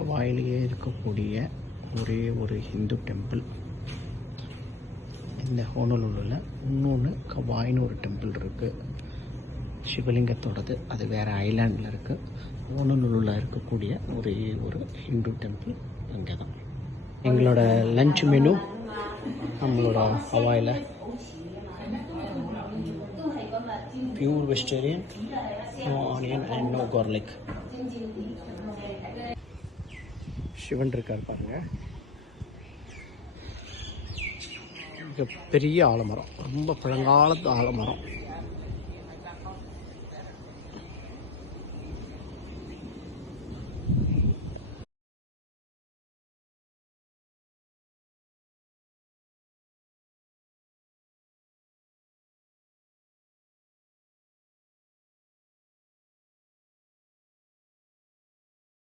ஹவாயிலேயே இருக்கக்கூடிய ஒரே ஒரு ஹிந்து டெம்பிள். இந்த ஹோனோலுலுவில் இன்னொன்று கவாய்னு ஒரு டெம்பிள் இருக்குது, சிவலிங்கத்தோடது. அது வேறு ஐலாண்டில் இருக்குது. ஹோனோலுலுவில் இருக்கக்கூடிய ஒரே ஒரு ஹிந்து டெம்பிள் அங்கே தான். எங்களோட லன்ச் மெனு நம்மளோட ஹவாயில் pure vegetarian, no onion and no garlic. Sivan இருக்கார் பாருங்க. மிக பெரிய ஆலமரம், ரொம்ப பழங்காலத்து ஆலமரம்.